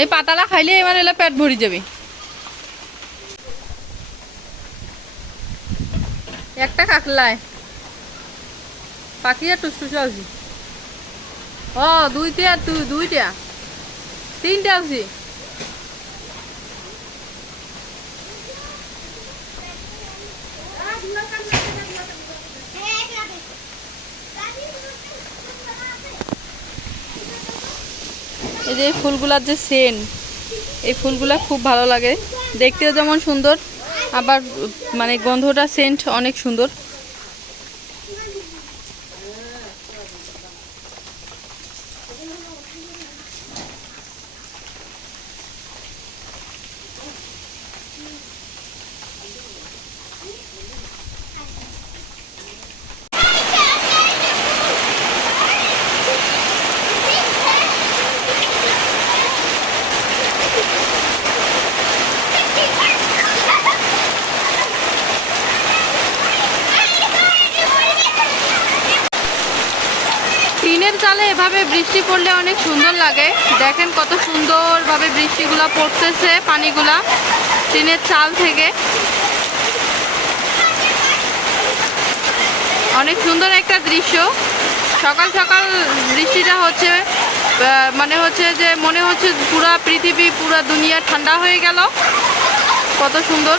এই পাতালা খাইলে এবার এলে পেট ভরি যাবে। একটা কাকলায় পাখি আর টুসটুসে আছি ও, দুইটা আর তুই দুইটা। তিনটা আছি এই যে ফুলগুলার যে সেন এই ফুলগুলা খুব ভালো লাগে। দেখতেও যেমন সুন্দর, আবার মানে গন্ধটা সেন্ট অনেক সুন্দর টিনের চালে এভাবে বৃষ্টি পড়লে অনেক সুন্দর লাগে। দেখেন কত সুন্দরভাবে বৃষ্টিগুলা পড়তেছে পানিগুলা টিনের চাল থেকে। অনেক সুন্দর একটা দৃশ্য। সকাল সকাল বৃষ্টিটা হচ্ছে মানে হচ্ছে যে মনে হচ্ছে পুরা পৃথিবী, পুরা দুনিয়া ঠান্ডা হয়ে গেল। কত সুন্দর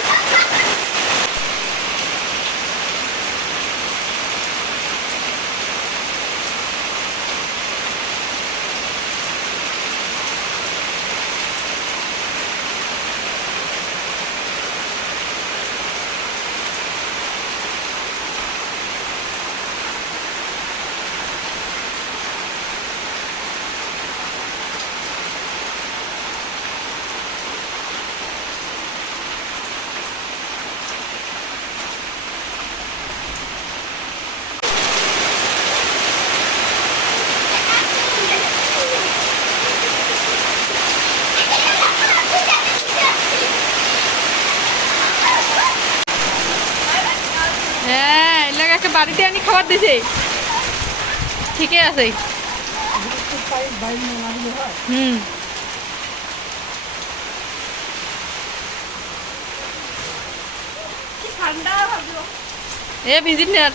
হ্যাঁ এলাকাকে বাড়িতে আনি খাবার দিছে ঠিকই আছে হুম এ ভিজিট নেয়ার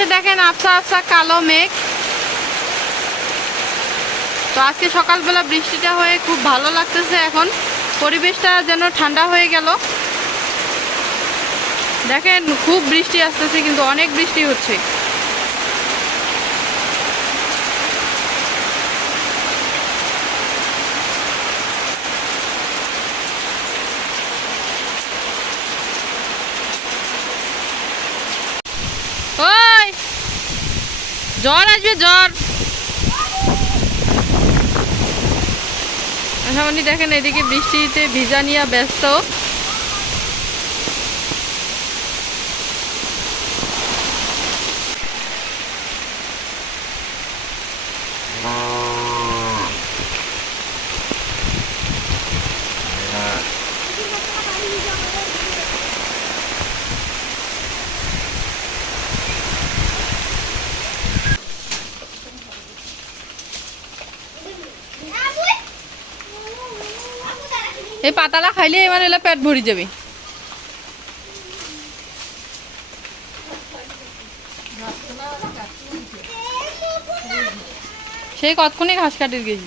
আকাশে দেখেন আবসা আবসা কালো মেঘ। তো আজকে সকালবেলা বৃষ্টিটা হয়ে খুব ভালো লাগতেছে এখন। পরিবেশটা যেন ঠান্ডা হয়ে গেল। দেখেন, খুব বৃষ্টি আসতেছে, কিন্তু অনেক বৃষ্টি হচ্ছে। জ্বর আসবে জ্বর। আশামণি দেখেন এদিকে বৃষ্টিতে ভিজা নিয়ে ব্যস্ত। এই পাতালা খাইলে এবার এলে পেট ভরি যাবে। সেই কতক্ষণে ঘাস কাটির গেছি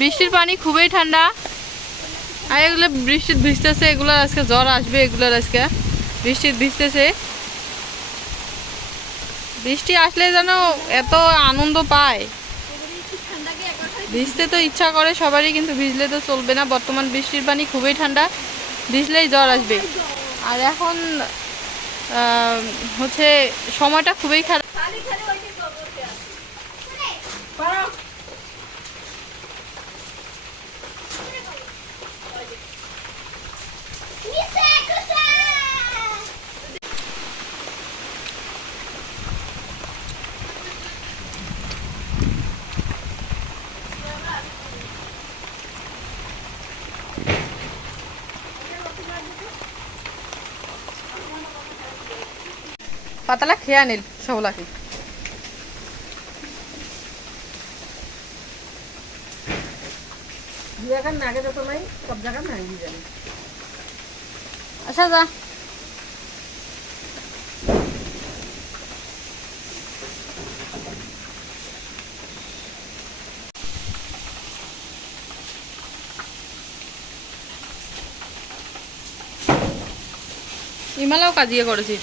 বৃষ্টির পানি খুবই ঠান্ডা। আর এগুলো বৃষ্টির ভিজতেছে এগুলোর আজকে জ্বর আসবে এগুলোর আজকে বৃষ্টির ভিজতেছে। বৃষ্টি আসলে যেন এত আনন্দ পায়। ভিজতে তো ইচ্ছা করে সবারই কিন্তু ভিজলে তো চলবে না। বর্তমান বৃষ্টির পানি খুবই ঠান্ডা ভিজলেই জ্বর আসবে। আর এখন হচ্ছে সময়টা খুবই খারাপ। পাতালা খেয়ে আনিল সবলাকে। আচ্ছা যা। ইমালাও কাজিয়ে করেছি